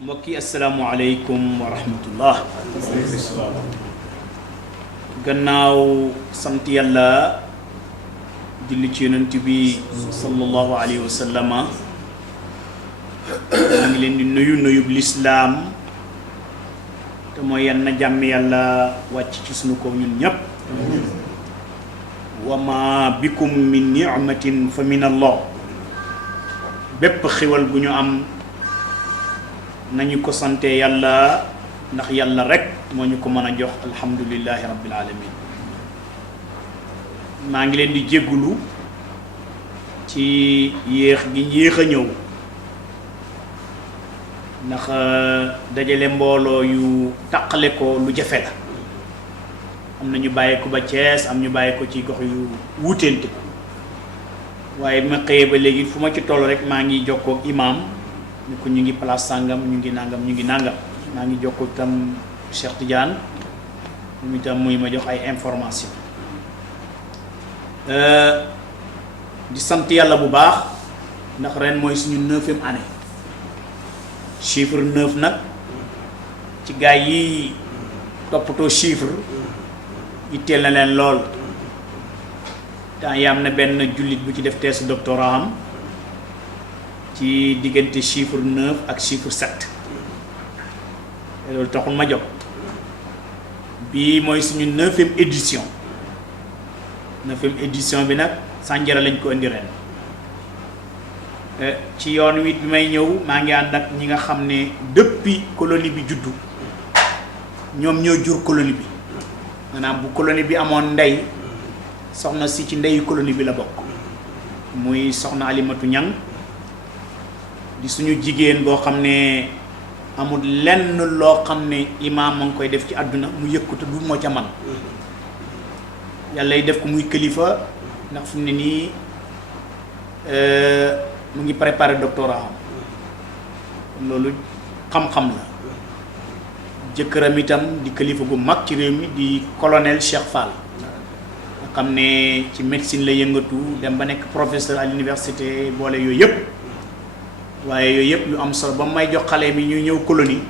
mbokki asalaamualeykum wa rahmatullah. gannaaw sant yàlla julli ci yonent bi sallallahu alayhi wa sallama maa ngi leen di nuyub lislaam te mooy yan na jàmm yàlla wàcc ci sunu kaw ñun ñépp. wa ma bikum min ni'matin fa min allah. bépp xiwal bu ñu am nañu ko sante yàlla ndax yàlla rek moo ñu ko mën a jox alhamdulillahi rabbil alamin. maa ngi leen di jéggulu ci yéex gi yéex a ñëw ndax dajale mbooloo yu taqale ko lu jafe la. am na ñu bàyyi ko ba Thiès am ñu bàyyi ko ci gox yu wuuteente waaye ma xëyee ba léegi fu ma ci toll rek maa ngi jokkoo ak imaam ni ko ñu ngi place sàngam ñu ngi nangam maa ngi jokkoo itam Cheikh Tidiane mu itam muy ma jox ay information di sant yàlla bu baax ndax ren mooy suñu 9e année. chiffre 9 nag ci gaa yi toppatoo chiffre yitteel na leen lool. temps yi am na benn jullit bu ci def thèse doctorat am ci diggante chiffre 9 ak chiffre 7 loolu taxul ma jóg. bii mooy suñu 9e édition. 9e édition bi nag Sandiara lañ ko indi ren. ci yoon wi bi may ñëw maa ngi ànd ak ñi nga xam ne depuis colonie bi juddu ñoom ñoo jur colonie bi maanaam bu colonie bi amoon ndey soxna si ci ndeyu colonie bi la bokk muy soxna Alimatu Ñang di suñu jigéen boo xam ne amul lenn loo xam ne imaam ma ngi koy def ci àdduna mu yëg ko te du moo ca man yàlla def ko muy kilifa ndax fu mu ne nii mu ngi préparé doctorat am loolu xam-xam la. jëkkëram itam di kilifa gu mag ci réew mi di colonel Cheikh Fall nga xam ne ci médecine la yëngatu dem ba nekk professeur à l'université boole yooyu yëpp waaye yooyu yëpp yu am solo ba may jox xale mi ñu ñëw colonie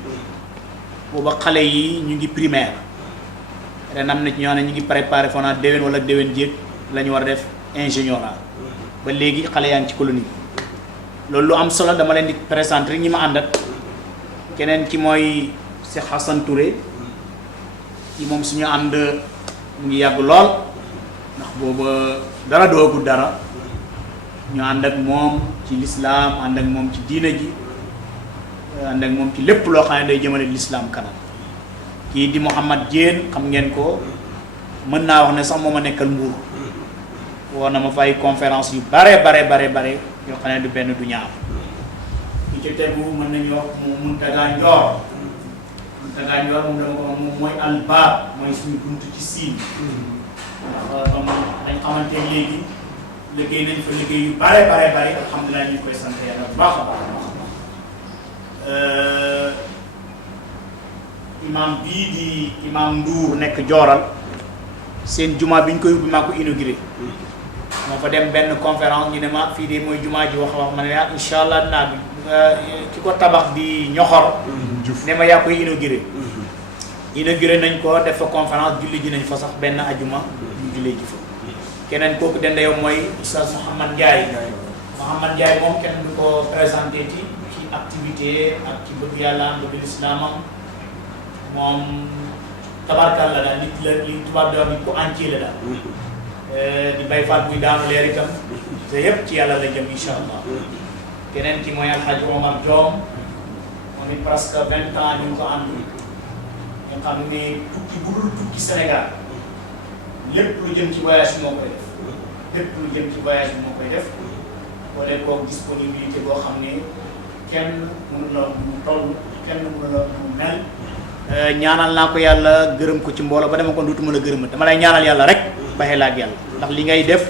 booba xale yi ñu ngi primaire ren am na ci ñoo xam ne ñu ngi préparé foo naa déwén wala déwén jéeg la ñu war a def ingénieur ba léegi xale yaa ngi ci colonie bi. loolu lu am solo dama leen di présenter ñi ma àndat keneen ki mooy Cheikh Hassan Touré ci moom suñu ànd mu ngi yàgg lool ndax booba dara doogul dara ñu ànd ak moom ci lislaam ànd ak moom ci diina ji ànd ak moom ci lépp loo xam ne day jëmale lislaam kanam. kii di Mouhamad Diène xam ngeen ko mën naa wax ne sax moo ma nekkal Mbuur woo na ma fay conférence yu bare yoo xam ne du benn du ñaar. li ci tegu mën nañu wax mu Muntaga Njoor moom dama ko moom mooy albaab mooy suñu buntu ci siin ndax dañ xamante léegi liggéey nañ fa liggéey yu bare alhamdulilah ñu koy sant yàlla bu baax a baax imam bii di imam Ndour nekk Jooral seen jumaa bi ñu koy ubbi maa ko inauguré moo fa dem benn conférence ñu ne ma fii de mooy jumaa ji wax ma ne ah incha allah dinaa bi ki ko tabax di ñoxor ne ma yaa koy inauguré nañ ko def fa conférence julli ji nañ fa sax benn ajuma ñu jullee ji fa. keneen kooku dende yow mooy Oustaz Mouhamad Ndiaye moom kenn du ko présenté ci activité ak ci bëgg yàlla bëgg lislaamam moom tabarkal la daal nit la li tubaab di wax nit ko entier la daal di bay faat buy daanu leer itam te yépp ci yàlla la jëm insha allah. keneen ki mooy Alhaji Omar Diom moom it presque 20 ans ñu ngi ko ànd nga xam ne tukki bu dul tukki Sénégal lépp lu jëm ci voyage moo koy def boole koog disponibilité boo xam ne kenn mënu la mu toll kenn mënu la mu mel. ñaanal naa ko yàlla gërëm ko ci mbooloo ba dama ko duutuma la gërëm dama lay ñaanal yàlla rek baxee la ak yàlla ndax li ngay def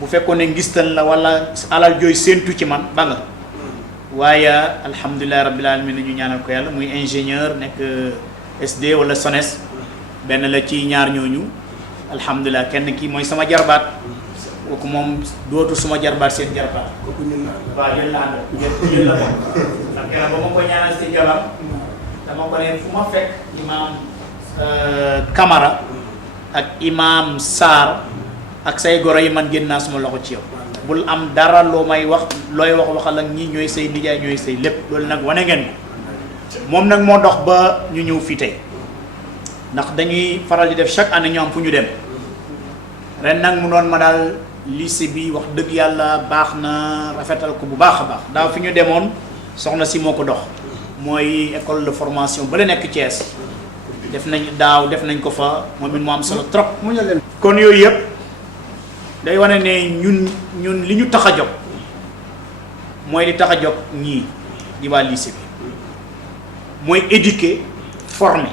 bu fekkoon ne ngistal la wala alal jooy séentu ci man ba nga waaye alhamdulilah rabbil alamin ñu ñaanal ko yàlla muy ingénieur nekk SD wala SONES benn la ci ñaar ñooñu alhamdulilah kenn ki mooy sama jarbaat kooku moom dootu suma jarbaat seen jarbaat waaw yéen la ànd yéen la moom keroog ba ma ko ñaanal si jabar dama ko ne fu ma fekk imam Camara ak imam Sarr ak say goro yi man génn naa suma loxo ci yow bul am dara loo may wax looy waxal ak ñii ñooy say nijaay ñooy say lépp loolu nag wane ngeen ko moom nag moo dox ba ñu ñëw fii tey ndax dañuy faral di def chaque année ñu am fu ñu dem ren nag mu doon ma daal lycée bi wax dëgg yàlla baax na rafetal ko bu baax a baax daaw fi ñu demoon soxna si moo ko dox mooy école de formation ba la nekk Thiès def nañ ko fa moom it mu am solo trop. kon yooyu yëpp day wane ne ñun li ñu tax a jóg mooy li tax a jóg ñii di waa lycée bi mooy éduquer former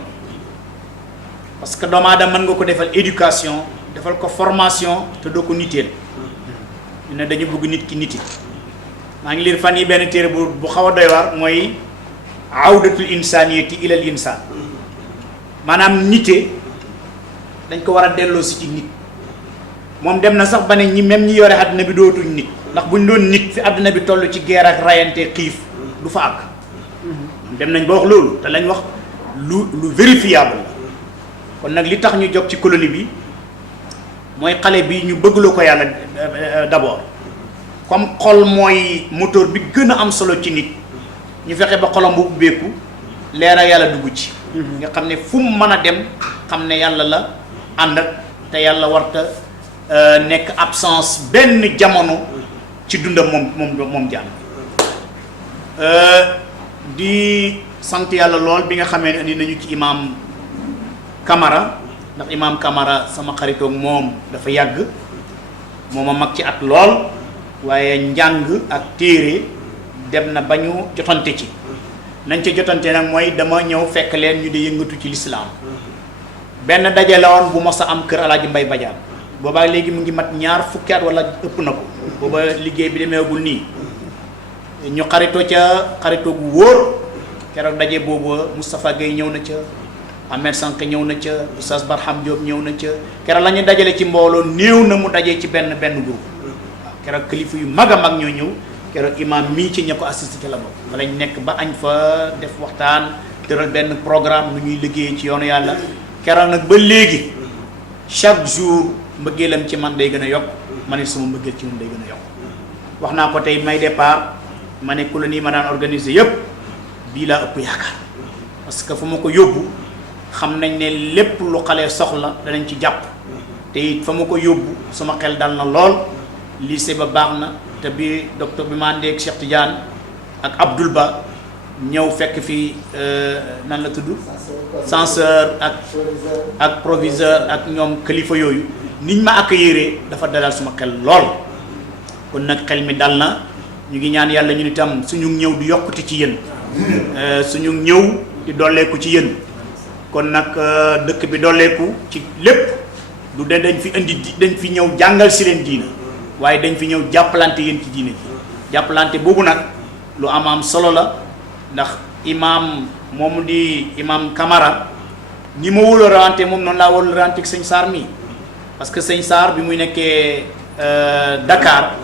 parce que doomu aadama mën nga ko defal éducation defal ko formation te doo ko niteel ñu ne dañu bëgg nit ki niti maa ngi liir fan yi benn téere bu xaw a doy waar mooy awdatul insaniyati ilal insaan maanaam nite dañ ko war a delloo si ci nit moom dem na sax ba ne ñi même ñi yore àdduna bi dootuñ nit ndax buñ doon nit fi àdduna bi toll ci guerre ak rayante xiif du fa àgg dem nañ ba wax loolu te lañ wax lu vérifiable la kon nag li tax ñu jóg ci colonie bi mooy xale bi ñu bëggloo ko yàlla d'abord comme xol mooy moteur bi gën a am solo ci nit ñu fexe ba xolam bu ubbeeku leeral yàlla dugg ci nga xam ne fu mu mën a dem xam ne yàlla la ànd ak te yàlla warta nekk absence benn jamono ci dundam moom jàmm di sant yàlla lool bi nga xamee ne indi nañu ci imam Camara ndax imam Camara sama xaritoog moom dafa yàgg moom a mag ci at lool waaye njàng ak téere dem na ba ñu jotante ci nañ ca jotante nag mooy dama ñëw fekk leen ñu di yëngatu ci lislaam benn daje la woon bu mos a am kër Alaaji Mbay Badiane boobaa léegi mu ngi mat ñaar fukki at wala ëpp na ko booba liggéey bi demeegul nii ñu xaritoo ca xaritoo gu wóor keroog daje boobu Moustapha Gueye ñëw na ca Ahmed Sank ñëw na ca Oustaz Barham Diop ñëw na ca keroog la ñu dajale ci mbooloo néew na mu dajee ci benn groupe waaw keroog kilifa yu mag a mag ñoo ñëw keroog imam mii ci ña ko assisté ca la bokk fa lañ nekk ba añ fa def waxtaan tëral benn programme nu ñuy liggéey ci yoonu yàlla keroog nag ba léegi chaque jour mbëggeelam ci man day gën a yokk ma ne sama mbëggeel ci moom day gën a yokk wax naa ko tey may départ ma ne colonie ma daan organiser yëpp bii laa ëpp yaakaar parce que fu ma ko yóbbu xam nañ ne lépp lu xale soxla danañ ci jàpp te it fa ma ko yóbbu sama xel dal na lool lycée ba baax na te bi docteur bi ma àndee ak Cheikh Tidiane ak Abdoul Ba ñëw fekk fii nan la tudd censeur ak proviseur ak ñoom kilifa yooyu niñ ma accueillir dafa dalal suma xel lool kon nag xel mi dal na ñu ngi ñaan yàlla ñu itam suñu ñëw di yokkute ci yéen suñu ñëw di dolleeku ci yéen kon nag dëkk bi dolleeku ci lépp du de dañ fi indi dañ fi ñëw jàngal si leen diina waaye dañ fi ñëw jàppalante yéen ci diina ji jàppalante boobu nag lu am solo la ndax imam moomu di imam Camara ni ma wóolorante moom noonu laa wóolorante ak sëñ Sarr mi parce que sëñ Sarr bi muy nekkee Dakar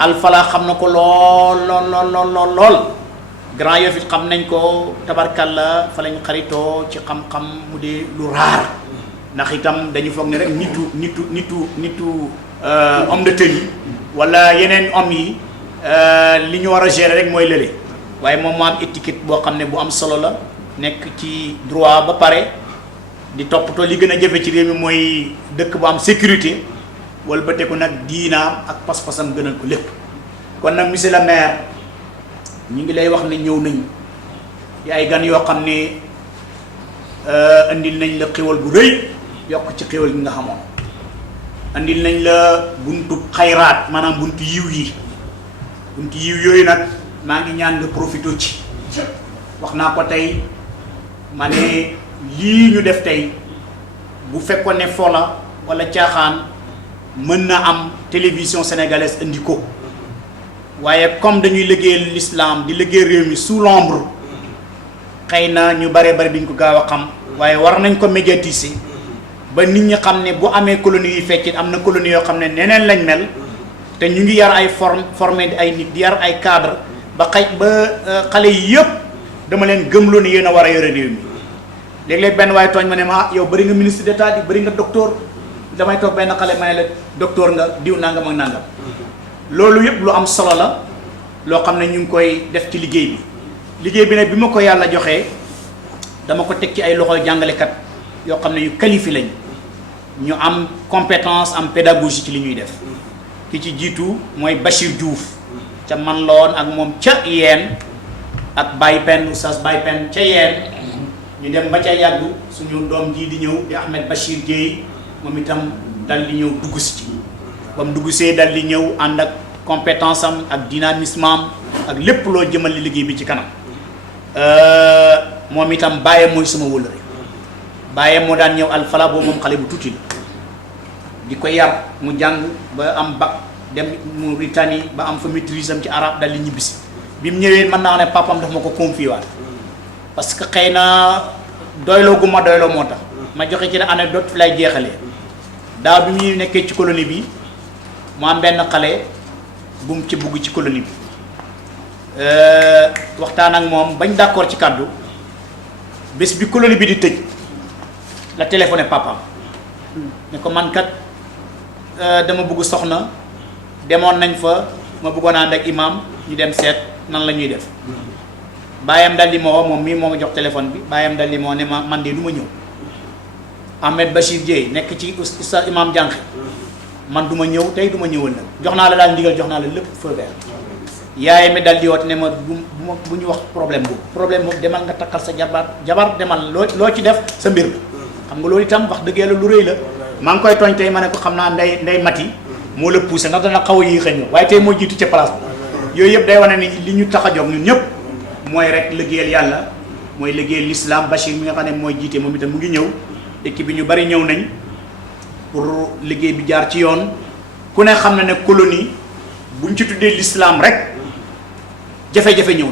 Alfala xam na ko lool Grand Yoff it xam nañ ko tabarkalla fa lañ xaritoo ci xam-xam mu di lu raar ndax itam dañu foog ne rek nitu homme de tenue wala yeneen homme yi li ñu war a gérer rek mooy lële waaye moom moo am étiquette boo xam ne bu am solo la nekk ci droit ba pare di toppatoo li gën a jafe ci réew mi mooy dëkk bu am sécurité wala ba teku nag diinaam ak pas-pasam gënal ko lépp kon nag monsieur le maire ñu ngi lay wax ne ñëw nañu di ay gan yoo xam ne andil nañ la xéwal bu rëy yokk ci xéwal gi nga xamoon andil nañ la buntu xayraat maanaam buntu yiw yooyu nag maa ngi ñaan nga profité ci wax naa ko tey ma ne lii ñu def tey bu fekkoon ne fola wala caaxaan mën na am télévision sénégalaise indi ko waaye comme dañuy liggéeyal l'islam di liggéey réew mi sous l'ombre xëy na ñu bare duñ ko gaaw a xam waaye war nañ ko médiatiser ba nit ñi xam ne bu amee colonie yu feccit am na colonie yoo xam ne neneen lañ mel te ñu ngi yar ay formé ay nit di yar ay cadre ba xale yi yëpp dama leen gëmloo ni yéen a war a yore réew mi léeg-léeg benn waaye tooñ ma ne ma yow bëri nga ministre d'état di bëri nga docteur damay toog benn xale ma ne la docteur nga diw nangam ak nangam loolu yëpp lu am solo la loo xam ne ñu ngi koy def ci liggéey bi nag bi ma ko yàlla joxee dama ko teg ci ay loxo jàngalekat yoo xam ne yu qualifié lañ ñu am compétence am pédagogie ci li ñuy def ki ci jiitu mooy Bachir Diouf ca man la woon ak moom ca yeen ak Baye Pen oustaz Baye Pen ca yeen ñu dem ba ca yàgg suñu doom jii di ñëw di Ahmed Bachir Gueye moom itam dal di ñëw dugg si ci ba mu dugg see dal di ñëw ànd ak compétence am ak dynamisme am ak lépp loo jëmale liggéey bi ci kanam moom itam bàyyam mooy sama wëllëre bàyyam moo daan ñëw alfala boobu moom xale bu tuuti la di ko yar mu jàng ba am bac dem Mauritanie ba am fa maîtrise am ci arabe dal di ñibbisi bi mu ñëwee mën naa ne papam daf ma ko confié waat parce que xëy na doyloo gu ma doyloo moo tax ma joxe ci ne anecdote fi lay jeexalee daaw bi mu nekkee ci colonie bi mu am benn xale bu mu ci bugg ci colonie bi waxtaan ak moom bañ d'accord ci kàddu bés bi colonie bi di tëj la téléphoné papaam ne ko man kat dama bëgg soxna demoon nañ fa ma bëggoon ànd ak imam ñu dem seet nan la ñuy def baayam dal di ma woo moom mii moo ma jox téléphone bi baayam dal di ma woo ne ma man de du ma ñëw Ahmed Bachir Dieye nekk ci oustaz imam jànq man du ma ñëw tey du ma ñëwal nag jox naa la daal ndigal jox naa la lépp feu vert yaay mi dal di woote ne ma bu ñu wax problème boobu demal nga takkal sa jabar demal loo ci def sa mbir la xam nga loolu itam wax dëgg yàlla lu rëy la maa ngi koy tooñ tey ma ne ko xam naa nday mati moo la poussé ndax dana xaw a yéex a ñëw waaye tey moo jiitu ca place bi yooyu yëpp day wane ni li ñu tax a jóg ñun ñëpp mooy rek liggéeyal yàlla mooy liggéeyal l'islam. Bachir mi nga xam ne mooy jiite moom itam mu ngi ñëw équipe bi ñu bari ñëw nañ pour liggéey bi jaar ci yoon ku ne xam ne colonie buñ ci tuddee l'islam rek jafe-jafe ñëw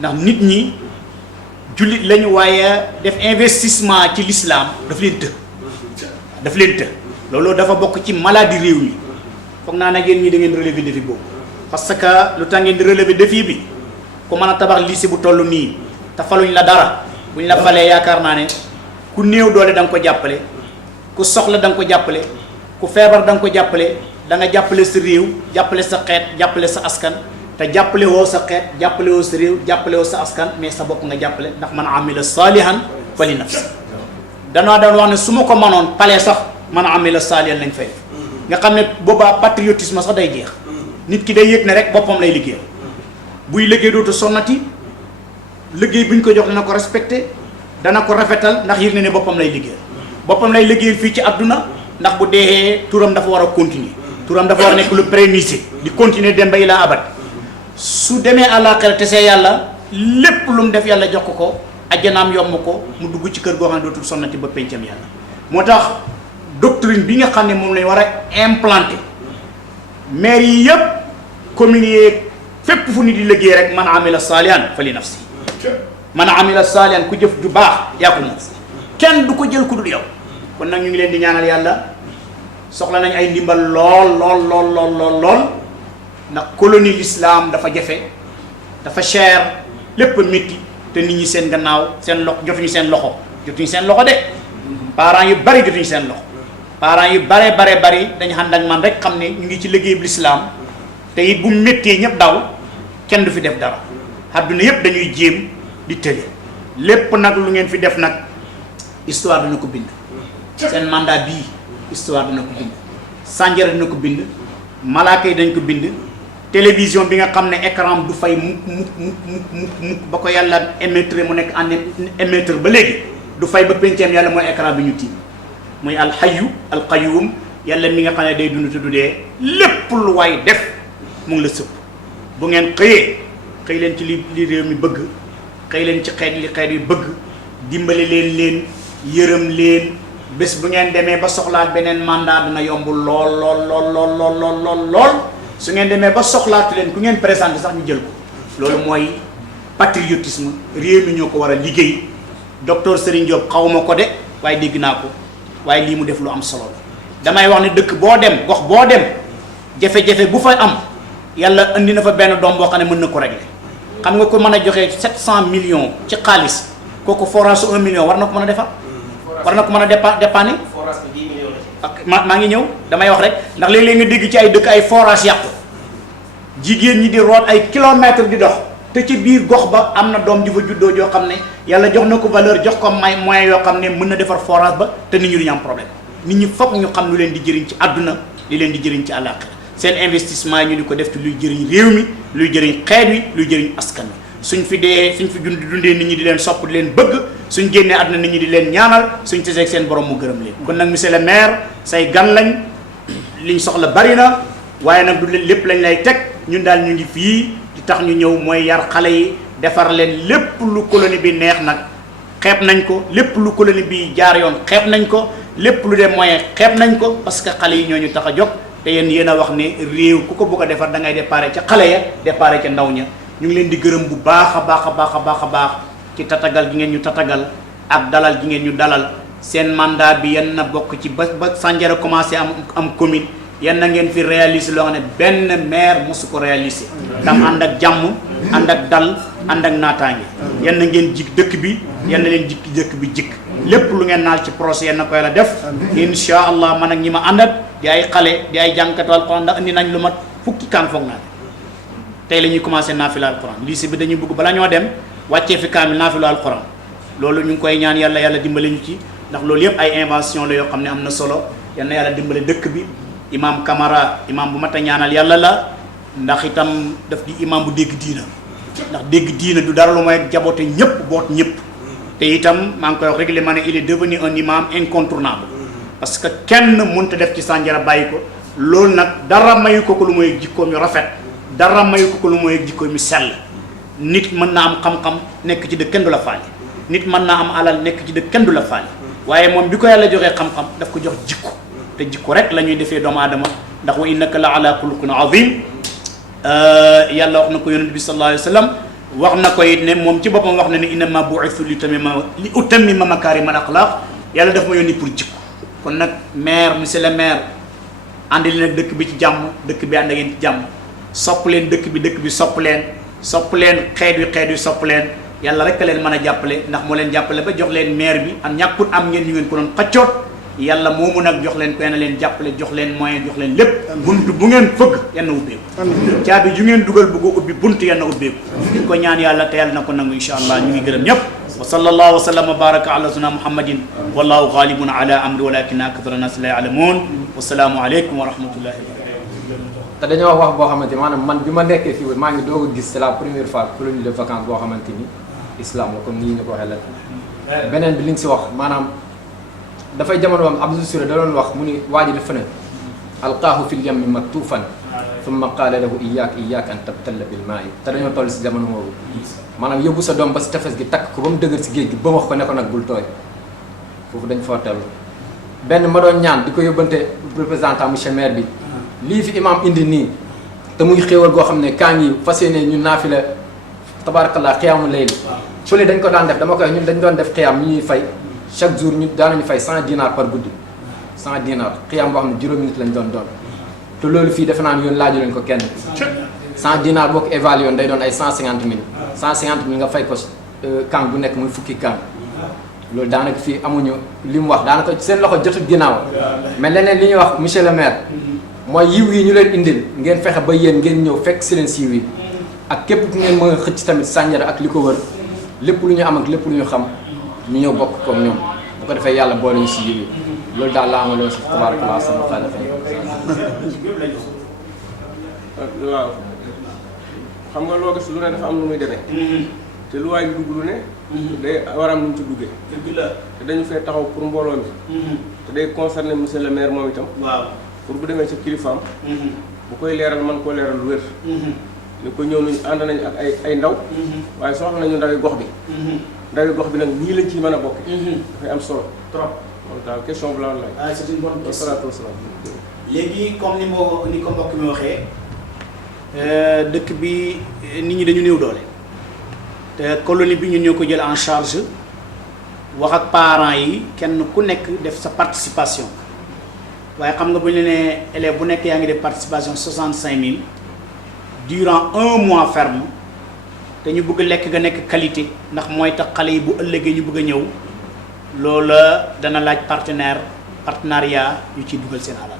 na ndax nit ñi jullit lañu waaye def investissement ci l'islam daf leen të loolu dafa bokk ci maladie réew mi foog naa nag yéen ñi da ngeen relever défi boobu parce que lu tax ngeen di relever défi bi ku mën a tabax lycée bu toll nii te faluñ la dara buñ la falee yaakaar naa ne ku néew doole da nga ko jàppale ku soxla da nga ko jàppale ku feebar da nga ko jàppale da nga jàppale sa réew jàppale sa xeet jàppale sa askan te jàppale woo sa xeet jàppale woo sa réew jàppale woo sa askan mais sa bopp nga jàppale ndax man amila salihan fa li nafsi danaa daan wax ne su ma ko mënoon palee sax man amila salihan lañ fay nga xam ne boobaa patriotisme sax day jeex nit ki day yëg ne rek boppam lay liggéeyal buy liggéey dootu sonnati liggéey bu ñu ko jox dana ko respecté dana ko rafetal ndax yëg na ne boppam lay liggéeyal fii ci àdduna ndax bu dee turam dafa war a continuer turam dafa war a nekk lu pérennisé di continuer dem ba ilaa abat su demee àllaaxira te see yàlla lépp lu mu def yàlla jox ko ajjanaam yomb ko mu dugg ci kër goo xam ne dootul sonnati ba pencam yàlla moo tax doctrine bi nga xam ne moom lañ war a implanter maire yi yëpp communes yi fépp fu nit di liggéey rek man amila salihan fa li nafsi man amila salihan ku jëf ju baax yaa ko moom kenn du ko jël ku dul yow kon nag ñu ngi leen di ñaanal yàlla soxla nañ ay ndimbal lool ndax colonie l'islam dafa jafe dafa cher lépp métti te nit ñi seen gannaaw seen jotuñu seen loxo de parents yu bari jotuñu seen loxo parents yu bari dañu ànd ak man rek xam ne ñu ngi ci liggéey bu l'islam te it bu méttee ñëpp daw kenn du fi def dara àdduna yëpp dañuy jéem di tële lépp nag lu ngeen fi def nag histoire dina ko bind seen mandat bii histoire dina ko bind Sandiara dina ko bind malaaka yi dañ ko bind télévision bi nga xam ne écran du fay mukk ba ko yàlla émettre mu nekk en émettre ba léegi du fay ba penceem yàlla mooy écran bi ñu tiim muy alxayu alqayum yàlla mi nga xam ne day dund te du dee lépp lu waay def mu ngi la sëpp bu ngeen xëy leen ci li réew mi bëgg xëy leen ci xeet li xeet yu bëgg dimbale leen yërëm leen bés bu ngeen demee ba soxlaat beneen mandat dina yomb lool su ngeen demee ba soxlaatu leen ku ngeen présenté sax ñu jël ko loolu mooy patriotisme réew mi ñoo ko war a liggéey docteur Serigne Diop xawma ko de waaye dégg naa ko waaye lii mu def lu am solo la damay wax ne dëkk boo dem gox boo dem jafe-jafe bu fay am yàlla indi na fa benn doom boo xam ne mën na ko régler xam nga ko mën a joxe 700 millions ci xaalis kooku forage su 1 million war na ko mën a defar war na ko mën a dépanner ak maa ngi ñëw damay wax rek ndax léeg-léeg nga dégg ci ay dëkk ay forage yàqu jigéen ñi di root ay kilomètres di dox te ci biir gox ba am na doom ju fa juddoo joo xam ne yàlla jox na ko valeur jox ko may moyen yoo xam ne mën na defar forage ba te nit ñi duñu am problème nit ñi foog ñu xam lu leen di jëriñ ci àdduna li leen di jëriñ ci àllaaxira seen investissement yi ñu di ko def ci luy jëriñ réew mi luy jëriñ xeet wi luy jëriñ askan wi suñ fi dundee nit ñi di leen sopp di leen bëgg suñ génnee àdduna nit ñi di leen ñaanal suñ teseeg seen borom mu gërëm leen kon nag monsieur le maire say gan lañ liñ soxla bari na waaye nag du leen lépp lañ lay teg ñun daal ñu ngi fii di tax ñu ñëw mooy yar xale yi defar leen lépp lu colonie bi neex nag xeeb nañ ko lépp lu colonie bi jaar yoon xeeb nañ ko lépp lu dee moyen xeeb nañ ko parce que xale yi ñoo ñu tax a jóg te yéen a wax ne réew ku ko bëgg a defar da ngay déparé ca xale ya déparé ca ndaw ña ñu ngi leen di gërëm bu baax a baax ci tatagal gi ngeen ñu tatagal ak dalal gi ngeen ñu dalal seen mandat bi yan na bokk ci ba Sandiara commencé am commune yan na ngeen fi réaliser loo xam ne benn maire mosu ko réaliser dam ànd ak jàmm ànd ak dal ànd ak naataange yan na ngeen jik dëkk bi yan na leen jikki dëkk bi jikk lépp lu ngeen naal ci projet yan na ko yàlla def insha allah man ak ñi ma àndat di ay xale di ay jànkatu alquran ndax indi nañ lu mat fukki kan foog naa tey la ñuy commencé naafila alquran lycée bi dañuy bëgg bala ñoo dem wàccee fi kaamil naafila alquran loolu ñu ngi koy ñaan yàlla dimbale ñu ci ndax loolu yëpp ay invention la yoo xam ne am na solo yal na yàlla dimbale dëkk bi imam Camara imam bu mat a ñaanal yàlla la ndax itam daf di imam bu dégg diina ndax dégg diina du dara lu mooy jaboote ñëpp boot ñëpp te itam maa ngi koy wax rek li ma ne il est devenu un imam incontournable parce que kenn mënut a def ci Sandiara bàyyi ko loolu nag dara mayu ko lu mooy jikkoom yu rafet dara mayu ko lu mooy jikkoom yu sell nit mën naa am xam-xam nekk ci dëkk kenn du la faale nit mën naa am alal nekk ci dëkk kenn du la faale waaye moom bi ko yàlla joxee xam-xam daf ko jox jikko te jikko rek la ñuy defee doomu aadama ndax wa innaka la ala xuluqin azim yàlla wax na ko yonent bi sallallahu alayhi wa sallam wax na ko it ne moom ci boppam wax na ne innama bu'ithu li utammima makaarimal axlaaq yàlla daf ma yónni pour jikko kon nag maire monsieur le maire àndi leen ak dëkk bi ci jàmm dëkk bi ànd ak yéen ci jàmm sopp leen dëkk bi sopp leen xeet wi sopp leen yàlla rek a leen mën a jàppale ndax moo leen jàppale ba jox leen maire bi am ñàkkut am ngeen ñu ngeen ko doon xaccoot yàlla moomu nag jox leen ko yéen a leen jàppale jox leen moyen jox leen lépp bunt bu ngeen fëgg yéen a ubbeeku caabi ju ngeen dugal bëgg a ubbi bunt yéen a ubbeeku di ko ñaan yàlla te yàlla na ko nangu insha allah ñu ngi gërëm ñëpp wa sallallahu wa sallam wa baraka ala suna muhammadin wallahu ghalibun ala amri walakin akthara nas la ya'lamun wasalaamu aleykum wa rahmatullahi wa barakatuh te dañoo wax boo xamante maanaam man bi ma nekkee fii maa ngi doog a gis c'est la première fois colonie de vacances boo xamante ni islam la comme nii ñu ko waxee la beneen bi li nga si wax maanaam dafay jamono am Abdou Souré da doon wax mu ni waa ji dafa ne alqaahu fil yammi maktuufan thumma qaala lahu iyyaka an tabtalla bil maa'i te dañoo toll si jamono boobu maanaam yóbbu sa doom ba si tefes gi takk ko ba mu dëgër si géej gi ba wax ko ne ko nag bul tooy foofu dañ foo tellu benn ma doon ñaan di ko yóbbante représentant monsieur maire bi lii fi imam indi nii te muy xéewal goo xam ne kaa ngi fas yéene ñu naafila tabarakallah xiyaamu layli fële dañ ko daan def dama koy ñun dañ doon def xiyaam ñu ñuy fay chaque jour ñu daanañu fay 100 dinars par guddi 100 dinars xiyaam boo xam ne juróomi nit lañ doon te loolu fii defe naa ne yoon laaju leen ko kenn 100 dinars boo ko évalué woon day doon ay 150 000 150 000 nga fay ko kan bu nekk muy fukki kan loolu daanaka fii amuñu li mu wax daanaka seen loxo jotut ginnaaw mais leneen li ñuy wax monsieur le maire mooy yiw yi ñu leen indil ngeen fexe ba yéen ngeen ñëw fekk si leen siiw yi ak képp ku ngeen mën a xëcc tamit Sandiara ak li ko wër lépp lu ñu am ak lépp lu ñu xam ñu ñëw bokk comme ñoom bu ko defee yàlla boole ñu si yiw yi loolu daal laa amaloon si tabarakallah sama xaalis waaw xam nga loo gis lu ne dafa am lu muy demee te lu waay dugg lu ne day war am lu mu ci duggee te dañu fee taxaw pour mbooloo mi te day concerné monsieur le maire moom itam waaw pour bu demee sa kilifaam bu koy leeral man koo leeral lu wér ni ko ñëw nañu ànd nañu ak ay ndaw waaye soxla nañu ndawi gox bi ndawi gox bi nag nii lañ ciy mën a bokk dafay am solo trop moom daal question bu la woon laaj c'est une bonne question wasalaatu wasalaam léegi comme ni ko mbokk mi waxee dëkk bi nit ñi dañu néew doole te colonie bi ñun ñoo ko jël en charge wax ak parents yi kenn ku nekk def sa participation waaye xam nga bu ñu nee élève bu nekk yaa ngi def participation 65000 durant 1 mois ferme te ñu bëgg lekk ga nekk qualité ndax mooy tax xale yi bu ëllëgee ñu bëgg a ñëw loola dana laaj partenariat yu ci dugal seen alal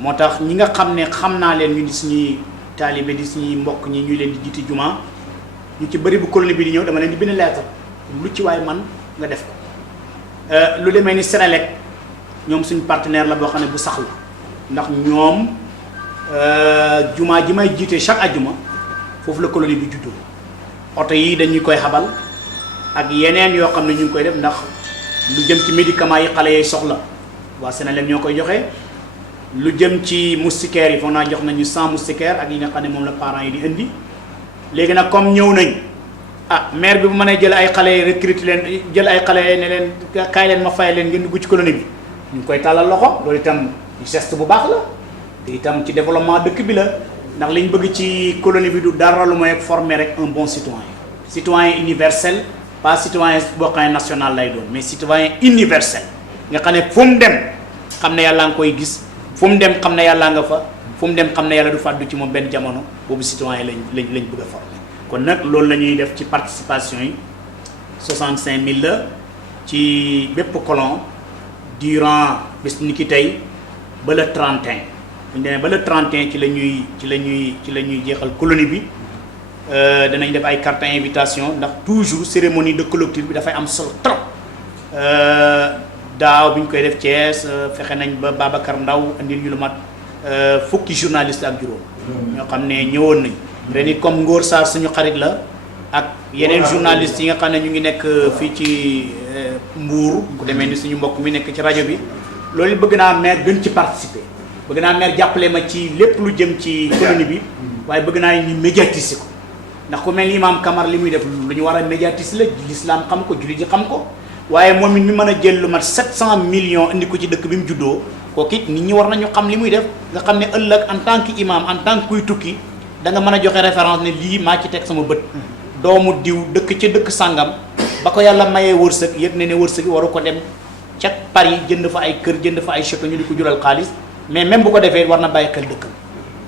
moo tax ñi nga xam ne xam naa leen ñu di suñuy taalibe di suñuy mbokk ñi ñu leen di jiite juma ñu ci bëri bu colonie bi di ñëw dama leen di bind lettre lu ci waay man nga def ko lu demee ni Senelec ñoom suñu partenaire la boo xam ne bu sax la ndax ñoom juma ji may jiite chaque ajjuma foofu la colonie bi juddoo oto yi dañuy koy xabal ak yeneen yoo xam ne ñu ngi koy def ndax lu jëm ci médicaments yi xale yay soxla waa Senelec ñoo koy joxe lu jëm ci moustiquaires yi foog naa jox nañu 100 moustiquaires ak yi nga xam ne moom la parents yi di indi léegi nag comme ñëw nañ maire bi bu mënee jël ay xale recruter leen jël ay xale ne leen kaay leen ma fay leen ngeen dugg ci colonie bi ñu ngi koy tàllal loxo loolu itam geste bu baax la te itam ci développement dëkk bi la ndax liñ bëgg ci colonie bi du dara lu mooy former rek un bon citoyen universel pas citoyen boo xam ne national lay doon mais citoyen universel nga xam ne fu mu dem xam ne yàlla nga koy gis fu mu dem xam ne yàlla nga fa fu mu dem xam ne yàlla du fàddu ci moom benn jamono boobu citoyen lañ bëgg a former kon nag loolu la ñuy def ci participation yi 65000 la ci bépp colon durant bis ni ki tey ba le 31 bu ñu demee ba le 31 ci la ñuy jeexal colonie bi danañ def ay carte invitation ndax toujours cérémonie de clôture bi dafay am solo trop daaw bi ñu koy def Thiès fexe nañ ba Babacar Ndaw andil ñu lu mat fukki journaliste ak juróom ñoo xam ne ñëwoon nañ ren it comme Ngor Sarr suñu xarit la ak yeneen journaliste yi nga xam ne ñu ngi nekk fii ci Mbour ku demee ni suñu mbokk mi nekk ci rajo bi loolu bëgg naa maire gën ci participer bëgg naa maire jàppale ma ci lépp lu jëm ci colonie bi waaye bëgg naa ñu médiatiser ko ndax ku mel ni Imam Kamara li muy def lu ñu war a médiatiser la l'islam xam ko jullit ji xam ko waaye moom it mi mën a jël lu mat 700 millions indi ko ci dëkk bi mu juddoo kooku it nit ñi war nañu xam li muy def nga xam ne ëllëg en tant que imam en tant que kuy tukki da nga mën a joxe référence ne lii maa ci teg sama bët doomu diw dëkk ca dëkk sàngam ba ko yàlla mayee wërsëg yëg ne wërsëg yi waru ko dem ca Paris jënd fa ay kër jënd fa ay château ñu di ko jural xaalis mais même bu ko defee war na bàyyi xel dëkkam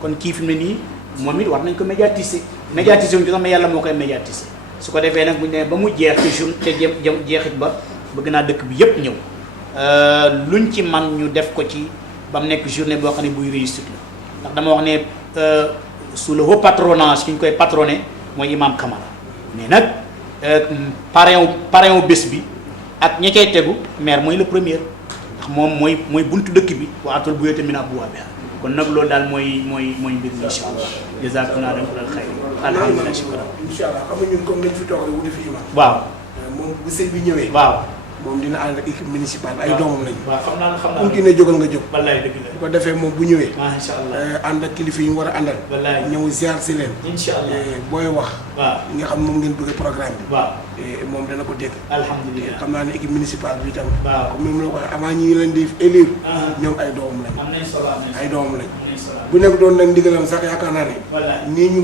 kon kii fi mu ne nii moom it war nañ ko médiatiser wuñ ko sax mais yàlla moo koy médiatiser su ko defee nag bu ñu nee ba mu jeex ci jour te jeexit ba bëgg naa dëkk bi yëpp ñëw luñ ci man ñu def ko ci ba mu nekk journée boo xam ne buy réussite la ndax dama wax ne sous le haut patronage ki ñu koy patronné mooy Imam Kamara mais nag parrain wu bés bi ak ña cay tegu maire mooy le premier ndax moom mooy buntu dëkk bi waatul bu yote min abwaabiha kon nag loolu daal mooy mbir mi incha allah jazakumullahu xayran alhamdulilah shukran incha allah xam nga ñun comme nañ fi toog rek wuti fi imam waaw moom bu sëñ bi ñëwee waaw moom dina ànd ak équipe municipale ay doomam lañu waaw xam naa ku ki ne jógal nga jóg wallaay dëgg la bu ko defee moom bu ñëwee macha allah ànd ak kilifa yi mu war a àndal wallaay ñëw ziar si leen incha allah booy wax waaw nga xam moom ngeen bëgg programme bi waaw moom dana ko dégg alhamdulilah xam naa ne équipe municipale bi tam waaw comme ni mu la ko waxee avant ñi leen di élire ñoom ay doomam lañu am nañ solo ay doomam lañu am nañ solo bu nekk doon nag ndigalam sax yaakaar naa ne wallaay nii ñu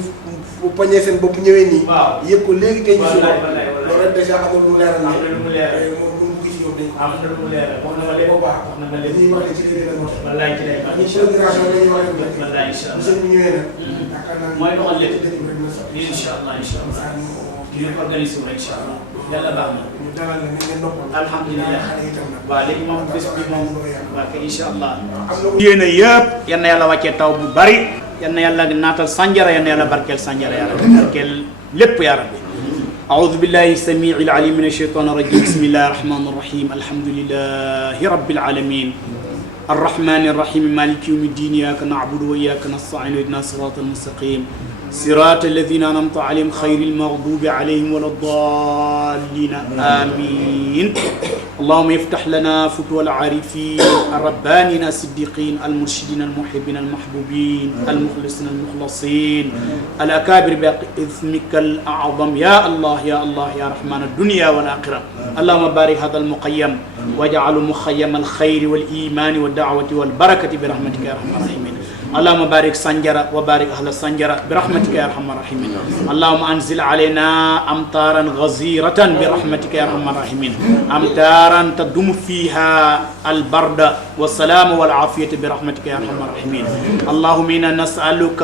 poñee seen bopp ñëwee nii waaw yëpp ko léegi tey ñu suba wallaay loolu rek dèjà amul lu leeral am na lu mu leeral moom bu mu gis ñoom dañ ko am na lu mu leeral wax na ma lépp bu baax wax na ma lépp ñuy wax ne ci léegi nag moo tax wallaay ci lay baax ñi ci inauguration dañuy wax ne wallaay incha bu allah sëñ bi ñëwee nag yaakaar naa mooy doxal lépp dëkk bi rek dina sotti incha allah incha allah ñu organisé wu incha allah yàlla baax na ñu dalal la ni ngeen noppal alhamdulilah xale yi tam nag waaw léegi moom bés bi moom waa kay incha allah am na yéen a yëpp yal na yàlla wàccee taw bu bari yal na yàlla naatal sànjara yal na yàlla barkeel sànjara yaa rabbi barkeel lépp yaa rabbi أعوذ بالله السميع العليم من الشيطان الرجيم بسم الله الرحمن الرحيم الحمد لله رب العالمين الرحمن الرحيم مالك يوم الدين إياك نعبد وإياك نستعين اهدنا الصراط المستقيم صراط الذين أنعمت عليهم خير المغضوب عليهم ولا الضالين آمين اللهم افتح لنا فتوى العارفين الربانين الصديقين المرشدين المحبين المحبوبين المخلصين المخلصين الأكابر باسمك الأعظم يا الله يا الله يا رحمن الدنيا والآخرة اللهم بارك هذا المقيم واجعله مخيم الخير والإيمان والدعوة والبركة برحمتك يا أرحم الراحمين اللهم بارك سنجرة وبارك أهل السنجرة برحمتك يا أرحم الراحمين اللهم أنزل علينا أمطارا غزيرة برحمتك يا أرحم الراحمين أمطارا تدوم فيها البرد والسلام والعافية برحمتك يا أرحم الراحمين اللهم إنا نسألك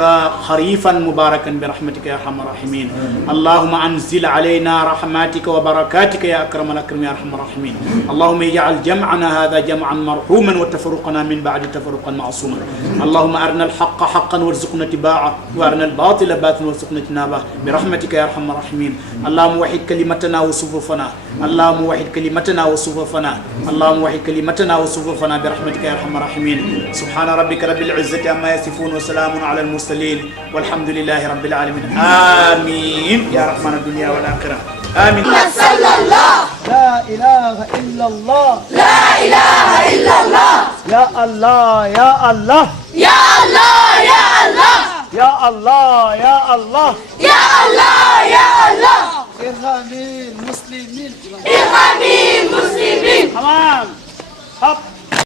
خريفا مباركا برحمتك يا أرحم الراحمين اللهم أنزل علينا رحماتك وبركاتك يا أكرم الأكرمين يا أرحم الراحمين اللهم اجعل جمعنا هذا جمعا مرحوما وتفرقنا من بعد تفرقا معصوما اللهم أرنا الحق حقا وارزقنا اتباعه وأرنا الباطل باطلا وارزقنا اجتنابه برحمتك يا أرحم الراحمين اللهم وحد كلمتنا وصفوفنا اللهم وحد كلمتنا وصفوفنا اللهم وحد كلمتنا وصفوفنا برحمتك يا أرحم الراحمين سبحان ربك رب العزة عما يصفون وسلام على المرسلين والحمد لله رب العالمين آمين يا رحمن الدنيا والآخرة آمين صلى الله لا إله إلا الله لا إله إلا الله يا الله يا الله يا الله يا الله يا الله يا الله يا الله يا الله ارحمي المسلمين ارحمي المسلمين تمام. هب